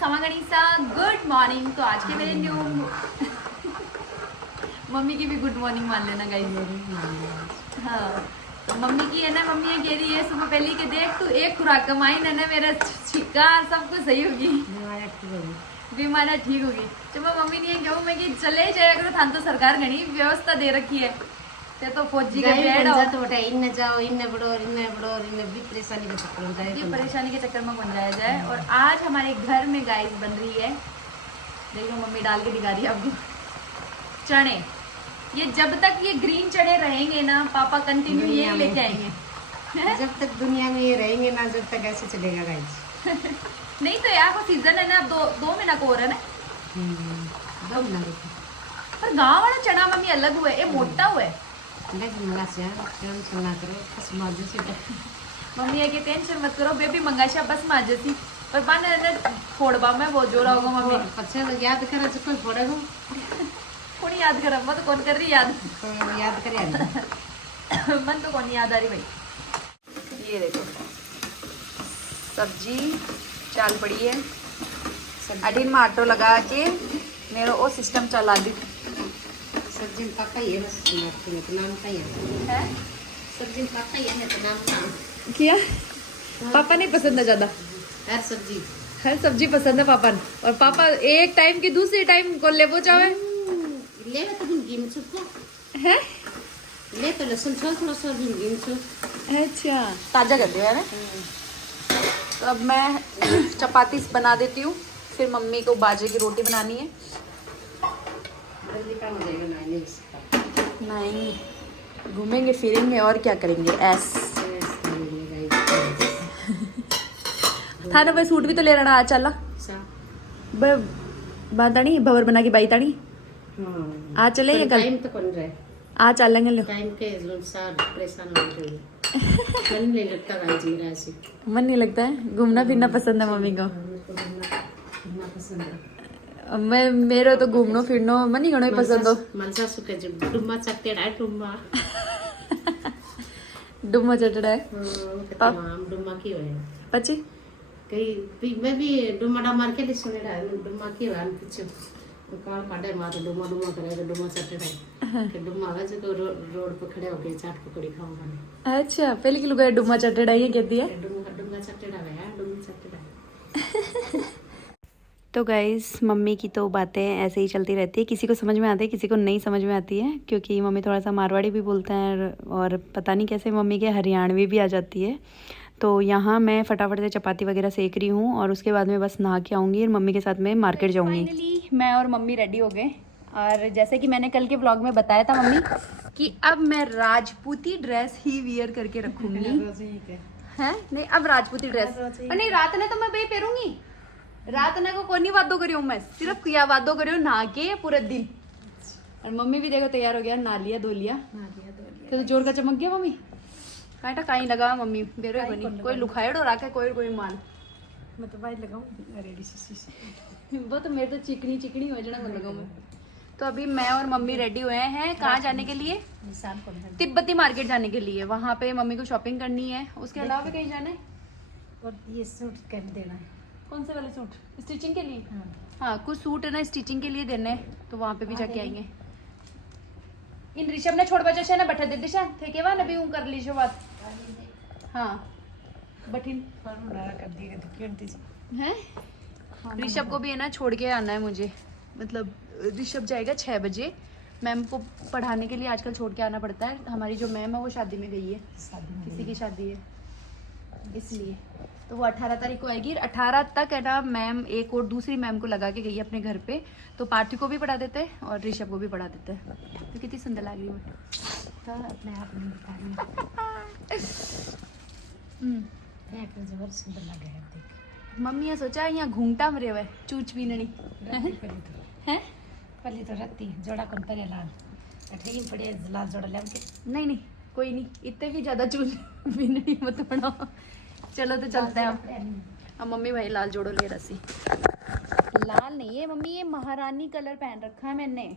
खमा गणिसा good morning. तो आज के मेरे न्यू मम्मी की भी गुड मॉर्निंग मान लेना गाइस। हाँ तो मम्मी की है ना, मम्मी ये कह रही है सुबह पहले के देख तू एक खुराक कमाई ना मेरा छिक्का सब कुछ सही होगी, बीमारियाँ ठीक होगी। जब मैं मम्मी नहीं कहूँ मैं कि चले जाया करो, थान तो सरकार घनी व्यवस्था दे रखी है, तो फौजी का बेड तो बेटा इन्ने जाओ इन्ने बढ़ो इन्ने भी परेशानी के चक्कर में जाए, परेशानी के चक्कर में कौन जाया जाए। और आज हमारे घर में गाइस बन रही है, देखो मम्मी डाल के दिखा रही है आपको, चने। ये जब तक ये ग्रीन चने रहेंगे ना पापा कंटिन्यू ये लेके आएंगे। जब तक दुनिया में ये रहेंगे ना जब तक ऐसे चलेगा गाइस। नहीं तो यार वो सीजन है ना, अब दो महीना को हो रहा है ना, 2 महीना पर गाँव वाला चना मम्मी अलग हुआ है, ये मोटा हुआ है। मम्मी है कि टेंशन मत करो बेबी, मंगाशा बस मार जैसी पर बन फोड़बा में बहुत जोर होगा मम्मी। अच्छा याद करा जो कोई फोड़ेगा कौन याद करा, मैं तो कौन कर रही याद, याद करे मन तो कौन याद आ रही भाई। ये देखो सब्जी चाल पड़ी है, अटीन में आटो लगा के मेरा वो सिस्टम चला दी। सब्जी में पापा ये बस तो नाम का ही है, सब्जी में पापा ये तो नाम किया। पापा नहीं पसंद है ज्यादा, हर सब्जी पसंद है पापा ने। और पापा एक टाइम की दूसरी टाइम को ले वो चाहे ले तो भिंडी में छुपो है, ले तो लहसुन थोड़ा सा भिंडी में छुप। अच्छा ताजा कर दिया है। तो अब मैं चपाती बना देती हूँ, फिर मम्मी को बाजरे की रोटी बनानी है। जल्दी काम हो जाएगा नहीं घूमेंगे फिरेंगे और क्या करेंगे ऐस। था ना भाई सूट भी तो ले रहा आज चला बातानी भवर बना के बाई तानी आज चले या कल टाइम तो कौन रहे आज चलेंगे लो। टाइम के अनुसार परेशान हो रही है, मन नहीं लगता गाइस मेरा ऐसे, मन नहीं लगता है, घूमना फिरना पसंद है मम्मी को। घूमना पसंद है, मैं मेरे तो घूमनो फिरनो मन नहीं घणो पसंद हो। मनसा सुके जो डुम्मा चट्टेड़ा है डुम्मा डुम्मा चटड़ा है तमाम डुम्मा की होए पची कई मैं भी डुम्मा डा मार के ले सुने रहा डुम्मा की होए पीछे काल काटे मार डुम्मा डुम्मा करे डुम्मा चट्टेड़ा है कि डुम्मा है जो रोड पे खड़े होके चाट पकौड़ी खाऊंगा। अच्छा पहले की लोग डुम्मा चटड़ा ये कहती है, डुम्मा चट्टेड़ा है डुम्मा चट्टेड़ा। तो गाइस मम्मी की तो बातें ऐसे ही चलती रहती है, किसी को समझ में आती है किसी को नहीं समझ में आती है, क्योंकि मम्मी थोड़ा सा मारवाड़ी भी बोलते हैं और पता नहीं कैसे मम्मी के हरियाणवी भी आ जाती है। तो यहाँ मैं फटाफट से चपाती वगैरह सेक रही हूँ और उसके बाद में बस नहा के आऊँगी और मम्मी के साथ में मार्केट जाऊँगी। फाइनली मैं और मम्मी रेडी हो गए, और जैसे कि मैंने कल के व्लॉग में बताया था मम्मी कि अब मैं राजपूती ड्रेस ही वियर करके रखूँगी है। नहीं अब राजपूती ड्रेस नहीं, रात ने तो मैं भाई पहनूंगी, रात ने को कोई नहीं वादो करियो, मैं सिर्फ किया वादो करियो नहा के पूरे दिन। और मम्मी भी देखो तैयार हो गया, नहा लिया धो लिया तो जोर का चमक गया मम्मी काटा काई लगा मम्मी बेरो कोई लुखाएड़ो रखे कोई माल मैं तो भाई लगाऊं रेडी सी वो तो मेरे तो चिकनी हो जाना मन लगाऊं मैं। तो अभी मैं और मम्मी रेडी हुए हैं कहाँ जाने के लिए, तिब्बती मार्केट जाने के लिए। वहाँ पे मम्मी को शॉपिंग करनी है, उसके अलावा भी कहीं जाना है। और ये सूट कर देना है, कौन से वाले सूट स्टिचिंग के लिए? हाँ कुछ सूट है ना स्टिचिंग के लिए देने, तो वहाँ पे भी जाके आएंगे। इन ऋषभ ने छोड़ बचा ना बैठा दे दिशा थे के नबी हूँ कर लीजिए बात। हाँ बठिन कर दिएगा तो क्यों दीजिए हैं। ऋषभ को भी है ना छोड़ के आना है मुझे, मतलब ऋषभ जाएगा 6 बजे, मैम को पढ़ाने के लिए आजकल छोड़ के आना पड़ता है। हमारी जो मैम है वो शादी में गई है, किसी की शादी है इसलिए, तो वो 18 तारीख को आएगी। 18 तक है ना मैम एक और दूसरी मैम को लगा के गई है अपने घर पे, तो पार्थी को भी पढ़ा देते हैं और ऋषभ को भी पढ़ा देते हैं। तो कितनी सुंदर लग रही है तो अपने आप में बता सुंदर लगे है देख। मम्मी ये सोचा यहाँ घूंगटा मरे हुए चूच भी नहीं है पहले तो रत्ती जोड़ा कौन परे लाल अठे पड़े लाल जोड़ा लेके नहीं कोई नहीं, इतने भी ज्यादा चूच भी नहीं मत बनाओ। चलो तो चलते हैं अब मम्मी भाई लाल जोड़ो ले रसी। लाल नहीं है मम्मी, ये महारानी कलर पहन रखा है मैंने।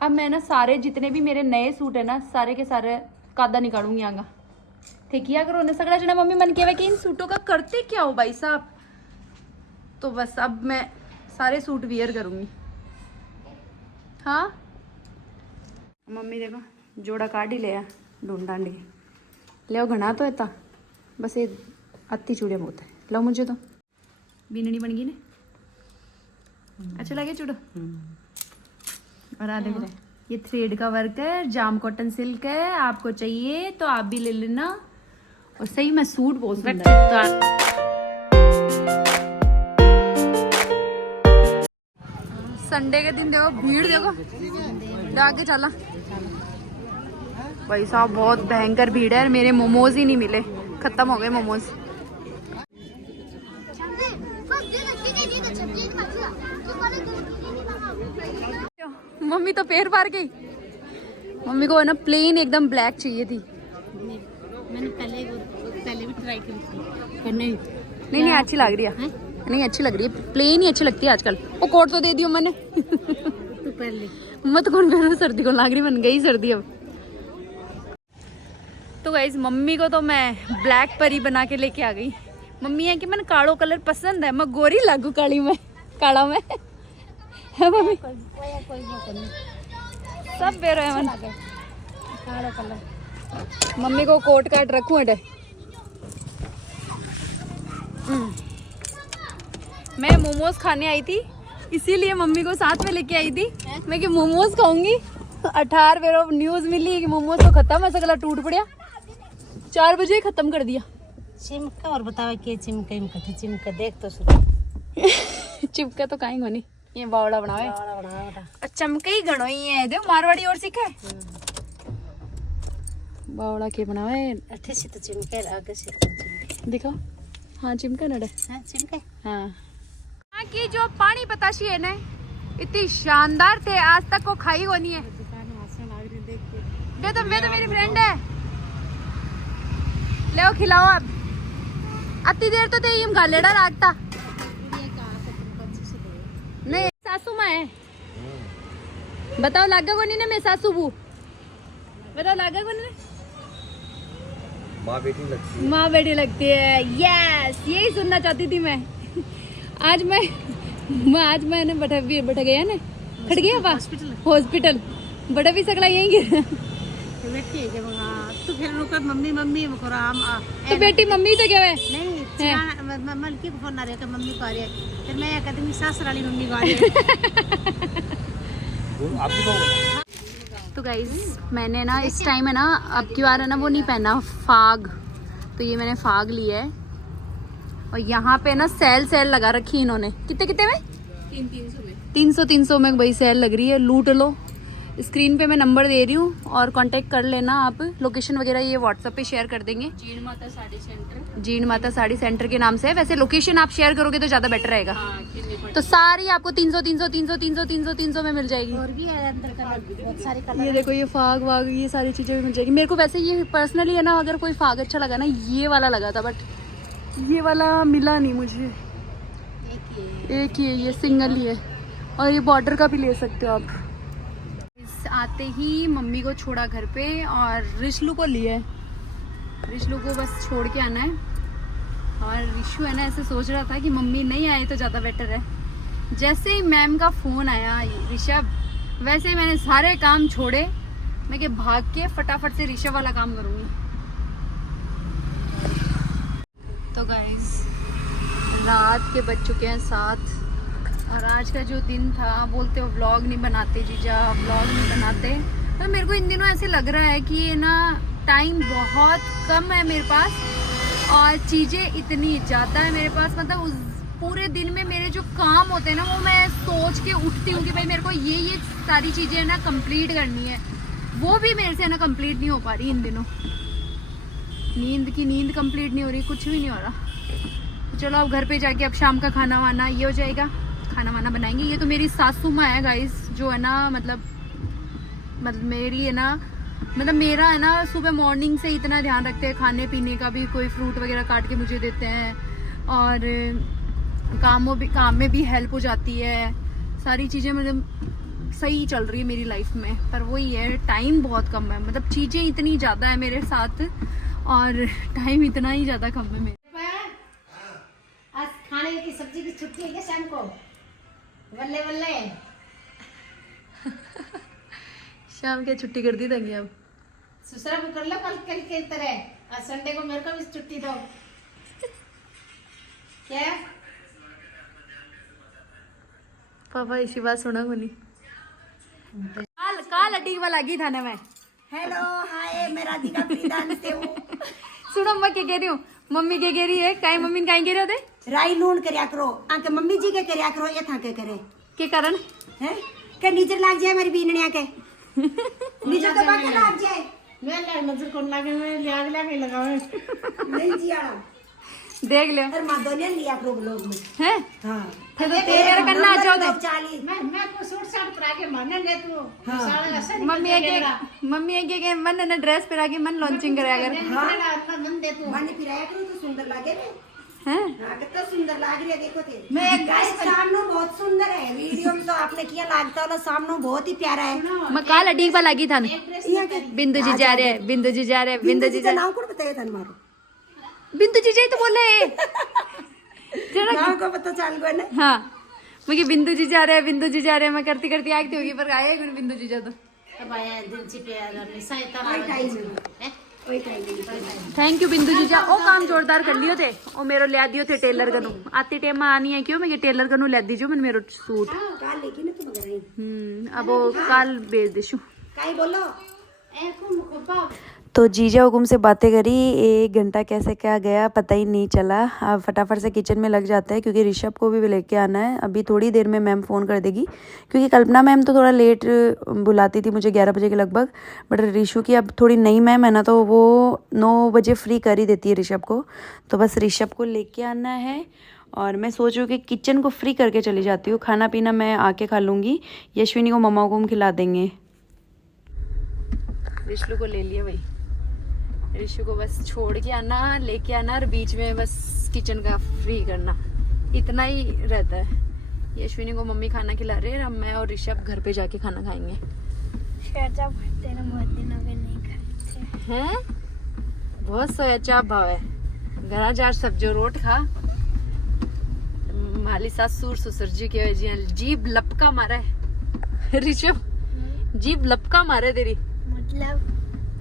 अब मैं ना सारे जितने भी मेरे नए सूट है ना सारे के सारे कादा निकालूंगी आगा थे किया करो ने सगड़ा जना मम्मी मन के कि इन सूटों का करते क्या हो भाई साहब। तो बस अब मैं सारे सूट वियर करूँगी। हाँ मम्मी देखो जोड़ा काट ही लिया ढूंढ ढांड के ले घना तो इतना बस ये अत्ती चूड़िया बहुत है। लो मुझे तो बीननी बन गई ने अच्छा लगे चूड़ो। और आ देखो ये थ्रेड का वर्क है, जाम कॉटन सिल्क है, आपको चाहिए तो आप भी ले लेना। और सही में सूट बहुत सुंदर है। संडे के दिन देखो भीड़ देखो आगे चला भाई साहब बहुत भयंकर भीड़ है। मेरे मोमोज ही नहीं मिले, खत्म हो गए मोमोज। मम्मी तो पैर पार गई। मम्मी को है ना प्लेन एकदम ब्लैक चाहिए थी। मैंने पहले भी ट्राई की थी पर नहीं अच्छी लग रही है। नहीं अच्छी लग रही है, प्लेन ही अच्छी लगती है आजकल। वो कोट तो दे दियो मैंने। तू पहले मत कौन पहनो, सर्दी को लग रही, बन गई सर्दी अब। तो गाइस मम्मी को तो मैं ब्लैक परी बना के लेके आ गई। मम्मी है कि मैंने कालो कलर पसंद है, मैं गोरी लागू काली में काला में है मम्मी सब बेरो है मन काला कलर। मम्मी को कोट काट रखूं अडे। मैं मोमोज खाने आई थी इसीलिए मम्मी को साथ में लेके आई थी। मैं कि मोमोज खाऊंगी। 18 बेरो न्यूज मिली कि मोमोज तो खत्म है, गला टूट पड़ा। 4 बजे ही खत्म कर दिया। चिमका और बताओ के चिमका चिमका देख तो सुनो। चिमका तो कहीं होनी ये बावड़ा बनावे चमका ही घणो ही है। देखो मारवाड़ी और सीखे बावड़ा के बनावे अच्छे से तो चिमका आगे से दिखा। हाँ चिमका नड़े। हाँ चिमका। हाँ यहाँ की जो पानी बताशी है ना इतनी शानदार थे, आज तक को खाई होनी है। तो मेरी फ्रेंड है, ले खिलाओ आप। अति देर तो ते हम गालेड़ा रागता नहीं। सासू माँ है बताओ लागा को नहीं ना। मैं सासू बू बताओ लागा को नहीं। माँ बेटी लगती है। यस यही सुनना चाहती थी मैं। आज मैंने बैठ गया ना खड़ गया हॉस्पिटल बड़ा भी सकला यहीं गिर। तो फिर रुका मम्मी मम्मी तो बेटी मम्मी तो क्या है नहीं मलकी को फोन आ रहा मम्मी को आ रही है। फिर मैं कहती हूँ सास वाली मम्मी को आ रही है। तो गाइज मैंने ना इस टाइम है ना अब की बार है ना वो नहीं पहना फाग, तो ये मैंने फाग लिया है। और यहाँ पे ना सेल लगा रखी इन्होंने। कितने में 300 में भाई सेल लग रही है, लूट लो। स्क्रीन पे मैं नंबर दे रही हूँ और कांटेक्ट कर लेना आप। लोकेशन वगैरह ये व्हाट्सएप पे शेयर कर देंगे। जीण माता साड़ी सेंटर के नाम से है। वैसे लोकेशन आप शेयर करोगे तो ज्यादा बेटर रहेगा। तो सारी आपको 300 में मिल जाएगी। और भी है अंदर कलर बहुत सारे कलर। ये देखो ये फाग वाग ये सारी चीजें भी मिल जाएगी। मेरे को वैसे ये पर्सनली है ना अगर कोई फाग अच्छा लगा ना ये वाला लगा था, बट ये वाला मिला नहीं मुझे। एक ही है ये सिंगल ही है। और ये बॉर्डर का भी ले सकते हो आप। आते ही मम्मी को छोड़ा घर पे और रिशलू को लिए। रिशलू को बस छोड़ के आना है। और रिशु है ना ऐसे सोच रहा था कि मम्मी नहीं आए तो ज़्यादा बेटर है। जैसे ही मैम का फ़ोन आया ऋषभ, वैसे ही मैंने सारे काम छोड़े। मैं कि भाग के फटाफट से ऋषभ वाला काम करूँगी। तो गाइस रात के बज चुके हैं 7 और आज का जो दिन था बोलते हो व्लॉग नहीं बनाते जीजा, व्लॉग नहीं बनाते। तो मेरे को इन दिनों ऐसे लग रहा है कि ये ना टाइम बहुत कम है मेरे पास और चीज़ें इतनी ज़्यादा है मेरे पास। मतलब उस पूरे दिन में मेरे जो काम होते हैं ना वो मैं सोच के उठती हूँ कि भाई मेरे को ये सारी चीज़ें ना कंप्लीट करनी है, वो भी मेरे से ना कंप्लीट नहीं हो पा रही इन दिनों। नींद कंप्लीट नहीं हो रही, कुछ भी नहीं हो रहा। चलो अब घर पे जाके अब शाम का खाना वाना ये हो जाएगा, खाना वाना बनाएंगे। ये तो मेरी सासू माँ है गाइस जो है ना मतलब मेरी है ना मतलब मेरा है ना सुबह मॉर्निंग से इतना ध्यान रखते हैं। खाने पीने का भी कोई फ्रूट वगैरह काट के मुझे देते हैं और काम में भी हेल्प हो जाती है। सारी चीज़ें मतलब सही चल रही है मेरी लाइफ में। पर वही है टाइम बहुत कम है। मतलब चीज़ें इतनी ज़्यादा है मेरे साथ और टाइम इतना ही ज़्यादा कम है मेरे। आज खाने की सब्जी की छुट्टी है क्या शाम को? बल्ले बल्ले शाम की छुट्टी कर दी देंगे अब। ससुरा को कर लो कल कल के तरह, आज संडे को मेरे को भी छुट्टी दो। क्या पापा इसी बात सुना को नहीं। काल अड्डी वाला लगी थाने में। हेलो हाय मैं राधिका प्रीदान से हूँ। सुनो मैं क्या कह रही हूँ, मम्मी क्या कह रही है, काई मम्मी काई कह रहे होते राई लूण करया करो, आके मम्मी जी के करया करो, ये था के करे के कारण हैं के नीचर लाग जाए मेरी बीननिया के नीचर तो बात लाग जाए। मैं लाग नजर कौन लागे, मैं लाग लागे लगावे नहीं जी आड़ा देख ले और मां दोनिया लिया करो लोग में हैं। हां फिर तो तेरे करना आ जाओ तो 40 मैं तो सूट साट पहन के माने ले तू सारा ऐसा मम्मी है के मन ने ड्रेस पहना के मन लॉन्चिंग करे अगर हां मन दे तू माने फिराया करो तो सुंदर लागे रे हैं। हां कितना सुंदर लाग रही है देखो ते मैं गाइस सामने बहुत सुंदर है, वीडियो में तो आपने किया लागता वाला सामने बहुत ही प्यारा है। मैं काल अड्डी वाला लगी था बिंदु जी जा रहे हैं, बिंदु जी जा रहे हैं, बिंदु जी नाम कौन बताया था मारो? बिंदु जी तो बोले जरा नाम को पता चल गया ना। हाँ मुझे बिंदु जी जा रहे हैं, बिंदु जी जा रहे हैं, मैं करती करती आती होगी पर आए बिंदु जी जा तो अब आया दिल से प्यार और सहायता है। थैंक यू बिंदु जी जा। ओ काम जोरदार कर लियो थे, ओ मेरो ले दियो थे टेलर कनु आते टाइम आनी है क्यों मैं टेलर कनु ले दीजो मन मेरो सूट काल लेकिन तो मगर अब वो काल भेज देशु काई बोलो ए को तो जीजा हुकुम से बातें करी, 1 घंटा कैसे क्या गया पता ही नहीं चला। अब फटाफट से किचन में लग जाते हैं क्योंकि ऋषभ को भी लेके आना है। अभी थोड़ी देर में मैम फ़ोन कर देगी क्योंकि कल्पना मैम तो थोड़ा लेट बुलाती थी मुझे 11 बजे के लगभग, बट ऋषु की अब थोड़ी नई मैम है ना तो वो 9 बजे फ्री कर ही देती है ऋषभ को। तो बस ऋषभ को लेके आना है और मैं सोच रही हूँ कि किचन को फ्री करके चली जाती हूँ, खाना पीना मैं आके खा लूँगी, यशविनी को मम्मा को खिला देंगे। ऋषु को ले लिया भाई, ऋषु को बस छोड़ के आना लेके आना और बीच में बस किचन का फ्री करना, इतना ही रहता है। यशविनी को मम्मी खाना खिला रहे हैं, अब मैं और ऋषभ घर पे जाके खाना खाएंगे। हैं बहुत सोया चाप भाव है घरा जार सब्जो रोट खा माली सासुर ससुर जी के जीभ लपका मारा है ऋषभ, जीभ लपका मारे तेरी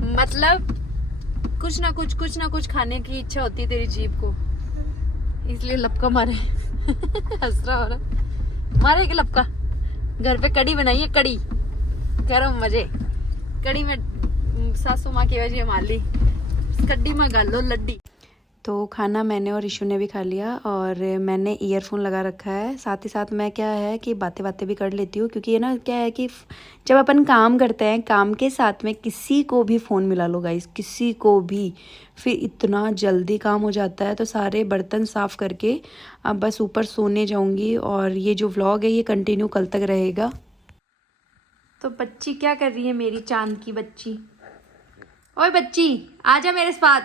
मतलब कुछ ना कुछ खाने की इच्छा होती है तेरी जीभ को, इसलिए लपका मारे हंस रहा हो रहा मारे के लपका। घर पे कड़ी बनाई है, कड़ी करो मजे, कड़ी में सासू माँ की वजह मार ली, कड्डी में गालो लड्डी। तो खाना मैंने और ऋषु ने भी खा लिया और मैंने ईयरफोन लगा रखा है, साथ ही साथ मैं क्या है कि बातें भी कर लेती हूँ क्योंकि ये ना क्या है कि जब अपन काम करते हैं काम के साथ में किसी को भी फ़ोन मिला लो गाइस, किसी को भी, फिर इतना जल्दी काम हो जाता है। तो सारे बर्तन साफ़ करके अब बस ऊपर सोने जाऊँगी और ये जो व्लॉग है ये कंटिन्यू कल तक रहेगा। तो बच्ची क्या कर रही है मेरी चांद की बच्ची, ओए बच्ची आजा मेरे साथ,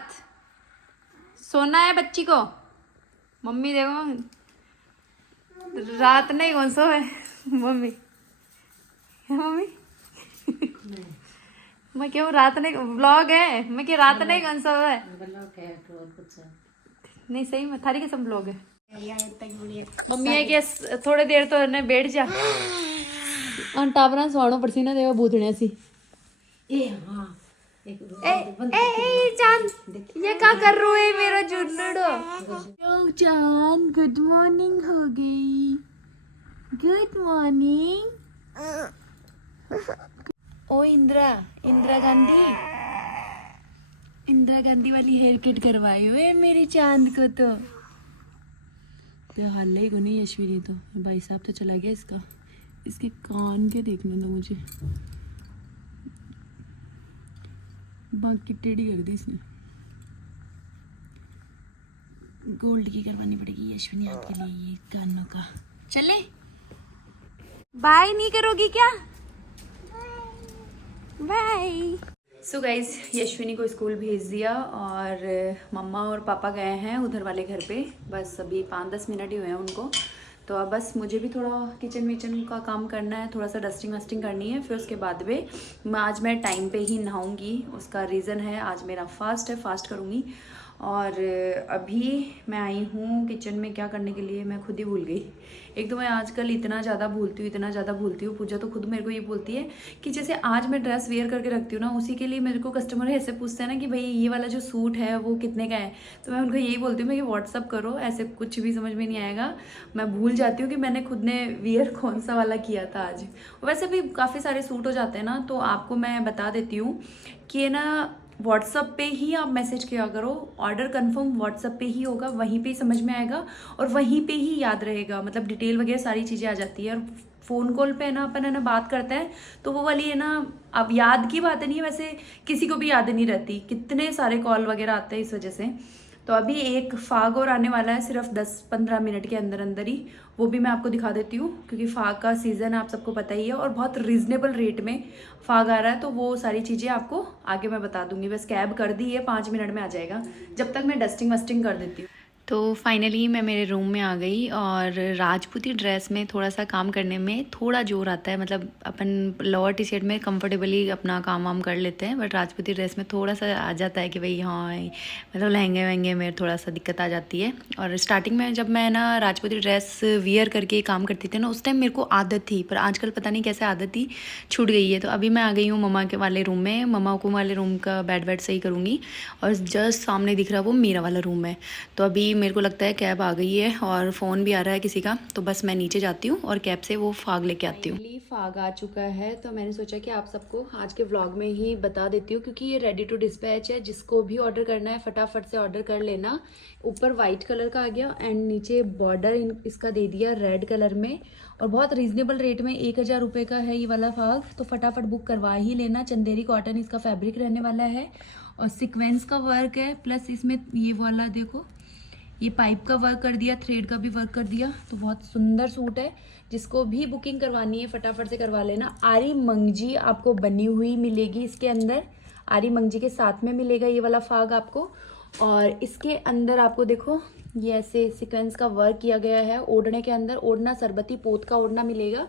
सोना है बच्ची को। मम्मी देखो रात नहीं कौन सो है मम्मी मम्मी मैं क्यों रात नहीं व्लॉग है, मैं क्या रात नहीं कौन सो है नहीं सही में थारी कसम व्लॉग है। मम्मी है कि थोड़ी देर तो ने बैठ जा टावरा सोनो पड़सीना देवा भूतने सी चांद ये क्या कर रहे है मेरा जुल्लड़ो। चांद गुड मॉर्निंग हो गई, गुड मॉर्निंग। ओ इंदिरा गांधी वाली हेयर कट करवाई हुए मेरी चांद को। तो हाल ही को नहीं यशविनी, तो भाई साहब तो चला गया इसका, इसके कान के देखने दो मुझे, बाकी टेढ़ी कर दी इसने। गोल्ड की करवानी पड़ेगी यशविनी आपके लिए ये कानों का। चले बाय नहीं करोगी क्या? बाय। सो गाइज यशविनी को स्कूल भेज दिया और मम्मा और पापा गए हैं उधर वाले घर पे, बस अभी 5-10 मिनट ही हुए हैं उनको। तो अब बस मुझे भी थोड़ा किचन विचन का काम करना है, थोड़ा सा डस्टिंग वस्टिंग करनी है, फिर उसके बाद में आज मैं टाइम पे ही नहाऊंगी। उसका रीज़न है आज मेरा फास्ट है, फास्ट करूँगी और अभी मैं आई हूँ किचन में क्या करने के लिए, मैं खुद ही भूल गई। एक तो मैं आजकल इतना ज़्यादा भूलती हूँ। पूजा तो खुद मेरे को ये बोलती है कि जैसे आज मैं ड्रेस वेयर करके रखती हूँ ना, उसी के लिए मेरे को कस्टमर ऐसे पूछते हैं ना कि भाई ये वाला जो सूट है वो कितने का है। तो मैं उनको यही बोलती हूँ मैं कि व्हाट्सअप करो, ऐसे कुछ भी समझ में नहीं आएगा। मैं भूल जाती हूँ कि मैंने खुद ने वेयर कौन सा वाला किया था आज। वैसे भी काफ़ी सारे सूट हो जाते हैं ना, तो आपको मैं बता देती हूँ कि ये ना व्हाट्सअप पे ही आप मैसेज किया करो। ऑर्डर कंफर्म व्हाट्सअप पे ही होगा, वहीं पे ही समझ में आएगा और वहीं पे ही याद रहेगा। मतलब डिटेल वगैरह सारी चीज़ें आ जाती है। और फ़ोन कॉल पे ना अपन है ना बात करते हैं तो वो वाली है ना, अब याद की बात नहीं है, वैसे किसी को भी याद नहीं रहती, कितने सारे कॉल वगैरह आते हैं इस वजह से। तो अभी एक फाग और आने वाला है सिर्फ 10-15 मिनट के अंदर अंदर ही, वो भी मैं आपको दिखा देती हूँ क्योंकि फाग का सीज़न आप सबको पता ही है और बहुत रीज़नेबल रेट में फाग आ रहा है। तो वो सारी चीज़ें आपको आगे मैं बता दूंगी। बस कैब कर दी है, 5 मिनट में आ जाएगा। जब तक मैं डस्टिंग वस्टिंग कर देती हूँ। तो फाइनली मैं मेरे रूम में आ गई और राजपूती ड्रेस में थोड़ा सा काम करने में थोड़ा जोर आता है। मतलब अपन लोअर टी शर्ट में कंफर्टेबली अपना काम वाम कर लेते हैं, बट राजपूती ड्रेस में थोड़ा सा आ जाता है कि भाई हाँ, मतलब लहंगे वहंगे में थोड़ा सा दिक्कत आ जाती है। और स्टार्टिंग में जब मैं ना राजपूती ड्रेस वियर करके काम करती थी ना, उस टाइम मेरे को आदत थी, पर आजकल पता नहीं कैसे आदत थी छूट गई है। तो अभी मैं आ गई हूँ मम्मा के वाले रूम में, मम्मा को वाले रूम का बेड वेड सही करूँगी और जस्ट सामने दिख रहा वो मेरा वाला रूम है। तो अभी मेरे को लगता है कैब आ गई है और फ़ोन भी आ रहा है किसी का, तो बस मैं नीचे जाती हूँ और कैब से वो फाग लेके आती हूँ। फाग आ चुका है तो मैंने सोचा कि आप सबको आज के व्लॉग में ही बता देती हूँ क्योंकि ये रेडी टू डिस्पैच है। जिसको भी ऑर्डर करना है फटाफट से ऑर्डर कर लेना। ऊपर वाइट कलर का आ गया एंड नीचे बॉर्डर इसका दे दिया रेड कलर में और बहुत रीजनेबल रेट में 1000 रुपये का है ये वाला फाग। तो फटाफट बुक करवा ही लेना। चंदेरी कॉटन इसका फैब्रिक रहने वाला है और सीक्वेंस का वर्क है, प्लस इसमें ये वाला देखो ये पाइप का वर्क कर दिया, थ्रेड का भी वर्क कर दिया। तो बहुत सुंदर सूट है। जिसको भी बुकिंग करवानी है फटाफट से करवा लेना। आरी मंगजी आपको बनी हुई मिलेगी इसके अंदर, आरी मंगजी के साथ में मिलेगा ये वाला फाग आपको। और इसके अंदर आपको देखो ये ऐसे सीक्वेंस का वर्क किया गया है। ओढ़ने के अंदर ओढ़ना सरबती पोत का ओढ़ना मिलेगा।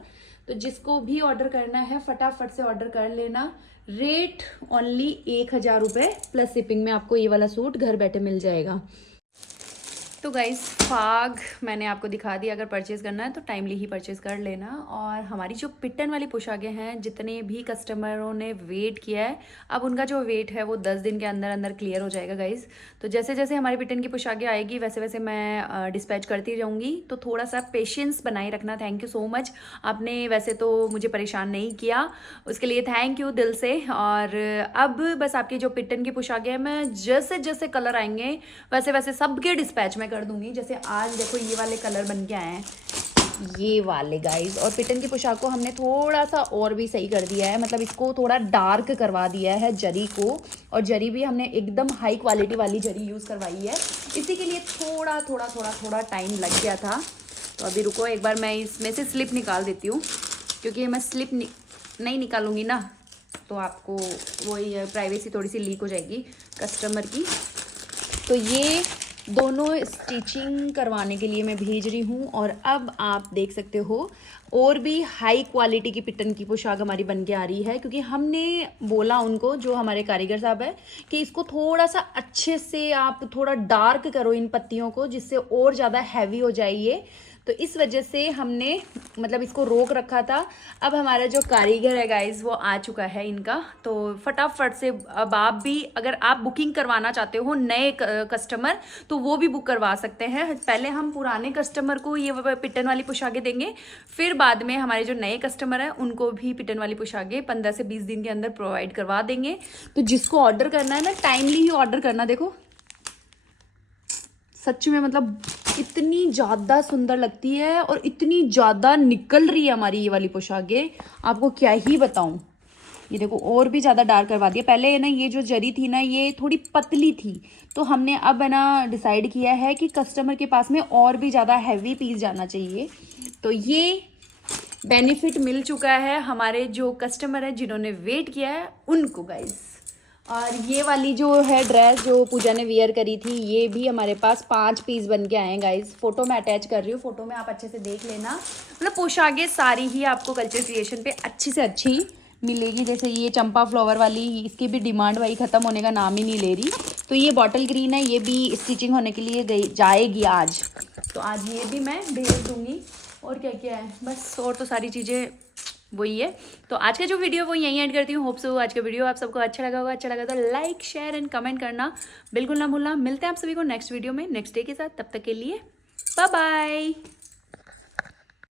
तो जिसको भी ऑर्डर करना है फटाफट से ऑर्डर कर लेना। रेट ओनली 1000 रुपये प्लस शिपिंग में आपको ये वाला सूट घर बैठे मिल जाएगा। तो गाइस फाग मैंने आपको दिखा दिया। अगर परचेज़ करना है तो टाइमली ही परचेज़ कर लेना। और हमारी जो पिटन वाली पोशाकें हैं, जितने भी कस्टमरों ने वेट किया है, अब उनका जो वेट है वो 10 दिन के अंदर अंदर क्लियर हो जाएगा गाइस। तो जैसे जैसे हमारी पिटन की पोशाकें आएगी वैसे वैसे मैं डिस्पैच करती रहूँगी। तो थोड़ा सा पेशेंस बनाए रखना। थैंक यू सो मच, आपने वैसे तो मुझे परेशान नहीं किया, उसके लिए थैंक यू दिल से। और अब बस आपकी जो पिटन की पोशाकें हैं, मैं जैसे जैसे कलर आएंगे वैसे वैसे सबके डिस्पैच में कर दूंगी। जैसे आज देखो ये वाले कलर बन के आए हैं, ये वाले गाइस। और पिटन की पोशाक को हमने थोड़ा सा और भी सही कर दिया है, मतलब इसको थोड़ा डार्क करवा दिया है जरी को। और जरी भी हमने एकदम हाई क्वालिटी वाली जरी यूज़ करवाई है। इसी के लिए थोड़ा टाइम लग गया था। तो अभी रुको, एक बार मैं इसमें से स्लिप निकाल देती हूँ क्योंकि मैं स्लिप नहीं निकालूंगी ना तो आपको वही प्राइवेसी थोड़ी सी लीक हो जाएगी कस्टमर की। तो ये दोनों स्टिचिंग करवाने के लिए मैं भेज रही हूँ। और अब आप देख सकते हो और भी हाई क्वालिटी की पिटन की पोशाक हमारी बन के आ रही है, क्योंकि हमने बोला उनको, जो हमारे कारीगर साहब है, कि इसको थोड़ा सा अच्छे से आप थोड़ा डार्क करो इन पत्तियों को, जिससे और ज़्यादा हैवी हो जाइए। तो इस वजह से हमने मतलब इसको रोक रखा था। अब हमारा जो कारीगर है गाइज वो आ चुका है इनका। तो फटाफट से अब आप भी अगर आप बुकिंग करवाना चाहते हो नए कस्टमर, तो वो भी बुक करवा सकते हैं। पहले हम पुराने कस्टमर को ये पिटन वाली पोशाकें देंगे, फिर बाद में हमारे जो नए कस्टमर हैं उनको भी पिटन वाली पोशाकें 15 से 20 दिन के अंदर प्रोवाइड करवा देंगे। तो जिसको ऑर्डर करना है ना, टाइमली ही ऑर्डर करना। देखो सच में मतलब इतनी ज़्यादा सुंदर लगती है और इतनी ज़्यादा निकल रही है हमारी ये वाली पोशाकें, आपको क्या ही बताऊं। ये देखो और भी ज़्यादा डार्क करवा दिया। पहले ना ये जो जरी थी ना ये थोड़ी पतली थी, तो हमने अब है ना डिसाइड किया है कि कस्टमर के पास में और भी ज़्यादा हैवी पीस जाना चाहिए। तो ये बेनिफिट मिल चुका है हमारे जो कस्टमर है जिन्होंने वेट किया है उनको गाइज। और ये वाली जो है ड्रेस जो पूजा ने वियर करी थी, ये भी हमारे पास 5 पीस बन के आए हैं गाइज। फोटो मैं अटैच कर रही हूँ, फोटो में आप अच्छे से देख लेना। मतलब पोशाकें सारी ही आपको कल्चर क्रिएशन पे अच्छी से अच्छी मिलेगी। जैसे ये चंपा फ्लावर वाली, इसकी भी डिमांड भाई ख़त्म होने का नाम ही नहीं ले रही। तो ये बॉटल ग्रीन है, ये भी स्टिचिंग होने के लिए जाएगी आज, तो आज ये भी मैं भेज दूँगी। और क्या क्या है बस, और तो सारी चीज़ें वही है। तो आज का जो वीडियो वो यहीं एंड करती हूँ। होप सो आज का वीडियो आप सबको अच्छा लगा होगा। अच्छा लगा तो लाइक शेयर एंड कमेंट करना बिल्कुल ना भूलना। मिलते हैं आप सभी को नेक्स्ट वीडियो में नेक्स्ट डे के साथ। तब तक के लिए बाय बाय।